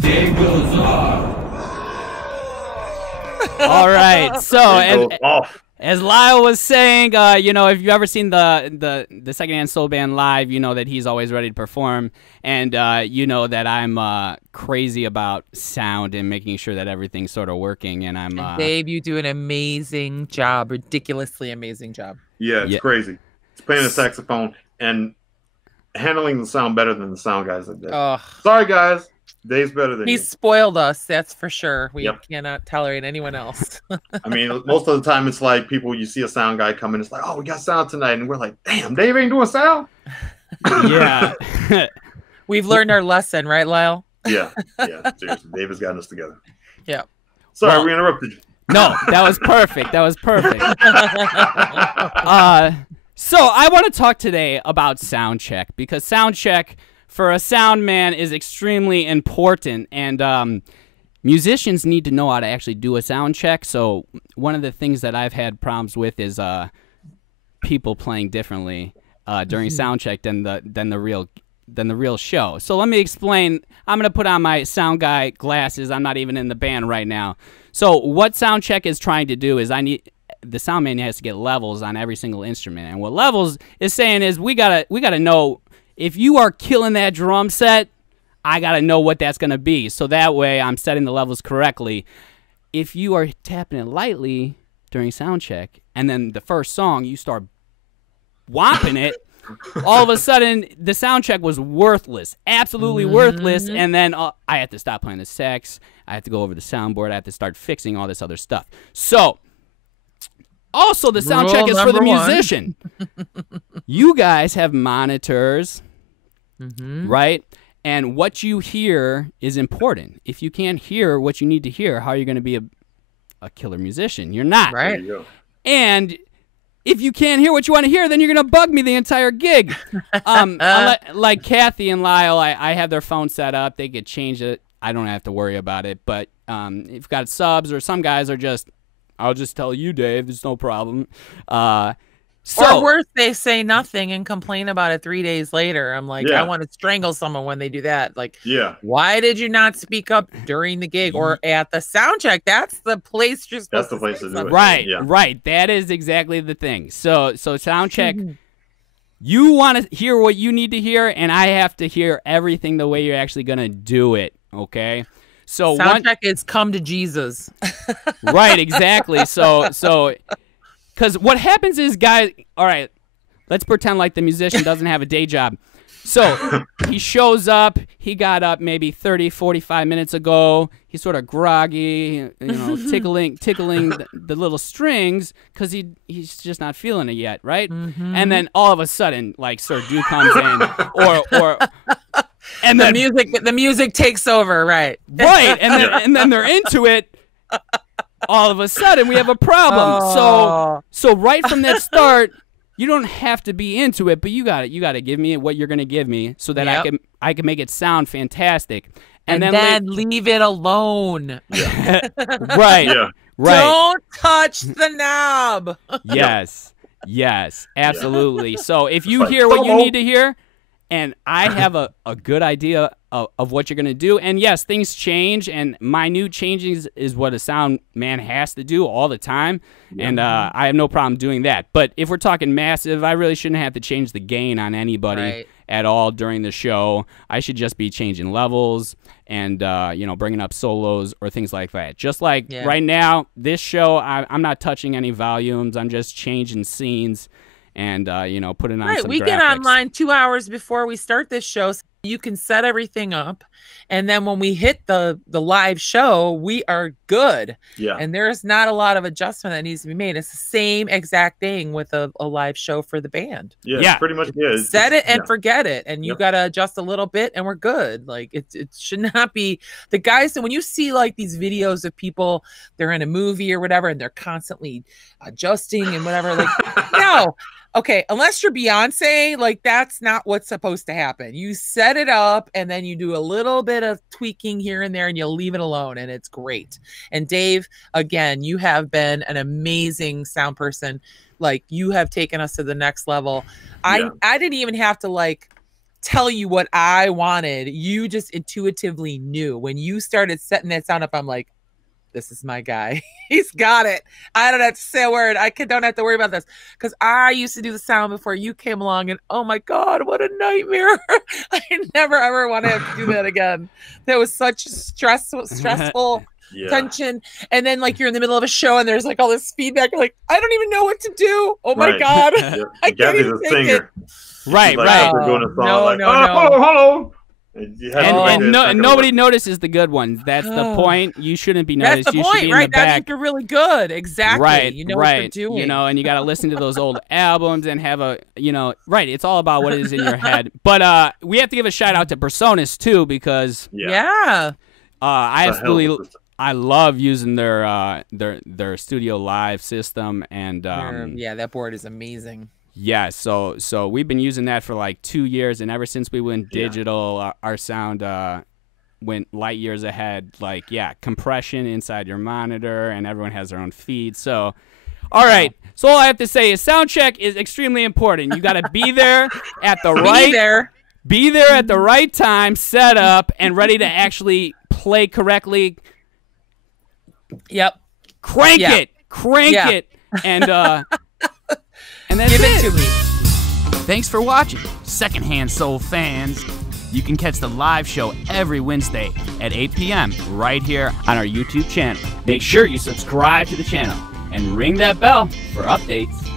Dave goes off. All right. So as Lyle was saying, you know, if you've ever seen the Secondhand Soul Band live, you know that he's always ready to perform, and you know that I'm crazy about sound and making sure that everything's sort of working. And Dave, you do an amazing job, ridiculously amazing job. Yeah, it's crazy. It's playing the saxophone and handling the sound better than the sound guys that did. Sorry, guys. Dave's better than you. He's spoiled us, that's for sure. We cannot tolerate anyone else. I mean, most of the time it's like people, you see a sound guy come in, it's like, oh, we got sound tonight. And we're like, damn, Dave ain't doing sound? Yeah. We've learned our lesson, right, Lyle? Yeah, seriously. Dave has gotten us together. Yeah. Sorry, we interrupted you. No, that was perfect. That was perfect. So I want to talk today about sound check, because sound check for a sound man is extremely important, and musicians need to know how to actually do a sound check. So one of the things that I've had problems with is people playing differently during sound check than the real show. So let me explain. I'm gonna put on my sound guy glasses. I'm not even in the band right now. So what sound check is trying to do is the sound man has to get levels on every single instrument, and what levels is saying is we gotta know. If you are killing that drum set, I got to know what that's going to be. So that way I'm setting the levels correctly. If you are tapping it lightly during sound check, and then the first song you start whopping it, all of a sudden the sound check was worthless, absolutely worthless. And then I had to stop playing the sax. I had to go over the soundboard. I had to start fixing all this other stuff. So also the sound check is for the musician. You guys have monitors. Right? And what you hear is important. If you can't hear what you need to hear, how are you going to be a killer musician? You're not. Right. And if you can't hear what you want to hear, then you're going to bug me the entire gig. Like Kathy and Lyle, I have their phone set up. They could change it. I don't have to worry about it. But if you've got subs, or some guys are just, I'll just tell you, Dave, there's no problem. Or worse, they say nothing and complain about it 3 days later. I'm like, I want to strangle someone when they do that. Like, why did you not speak up during the gig or at the sound check? That's the place you're supposed to say something. Right. That is exactly the thing. So sound check, you want to hear what you need to hear, and I have to hear everything the way you're actually going to do it, okay? So sound check is come to Jesus. Right, exactly. So because what happens is, guys, all right, let's pretend like the musician doesn't have a day job. So he shows up, he got up maybe 30, 45 minutes ago. He's sort of groggy, you know, tickling the little strings because he's just not feeling it yet, right? And then all of a sudden, like Sir Du comes in, or and then the music takes over, right? Right, and then they're into it. All of a sudden, we have a problem. So right from that start, you don't have to be into it, but you got to give me what you're going to give me so that I can make it sound fantastic. And then leave it alone. Right. Yeah. Right. Don't touch the knob. Yes, absolutely. So if you hear what you need to hear, and I have a good idea of what you're going to do. And yes, things change, and minute changes is what a sound man has to do all the time. And I have no problem doing that. But if we're talking massive, I really shouldn't have to change the gain on anybody at all during the show. I should just be changing levels and, you know, bringing up solos or things like that. Just like right now, this show, I'm not touching any volumes. I'm just changing scenes. And, you know, putting on some we graphics. get online 2 hours before we start this show. So you can set everything up. And then when we hit the live show, we are good. Yeah. And there's not a lot of adjustment that needs to be made. It's the same exact thing with a live show for the band. Yeah. Pretty much. Yeah. Set it and forget it. And you got to adjust a little bit and we're good. Like it should not be the guys that when you see like these videos of people, they're in a movie or whatever, and they're constantly adjusting and whatever. Like, no. Okay, unless you're Beyonce, like that's not what's supposed to happen. You set it up and then you do a little bit of tweaking here and there and you leave it alone and it's great. And Dave, again, you have been an amazing sound person. Like you have taken us to the next level. I didn't even have to like tell you what I wanted. You just intuitively knew. When you started setting that sound up, I'm like, this is my guy. He's got it. I don't have to say a word. Don't have to worry about this. Because I used to do the sound before you came along, and oh my God, what a nightmare. I never ever want to have to do that again. That was such stressful tension. And then like you're in the middle of a show and there's like all this feedback. You're like, I don't even know what to do. Oh my God. I can't even take it. Right. Hello. And nobody notices the good ones. That's the point. You shouldn't be noticed. That's the point, right? That means you're really good. Exactly. Right. You know what you're doing. You know, and you got to listen to those old albums and have right. It's all about what is in your head. But we have to give a shout out to Personas too, because I love using their Studio Live system, and that board is amazing. Yeah, so we've been using that for like 2 years, and ever since we went digital, our sound went light years ahead. Like, compression inside your monitor, and everyone has their own feed. So, all right. So all I have to say is sound check is extremely important. You got to be there at the at the right time, set up, and ready to actually play correctly. Yep. Crank it, and. And that's Give it to me. Thanks for watching, Secondhand Soul fans. You can catch the live show every Wednesday at 8 p.m. right here on our YouTube channel. Make sure you subscribe to the channel and ring that bell for updates.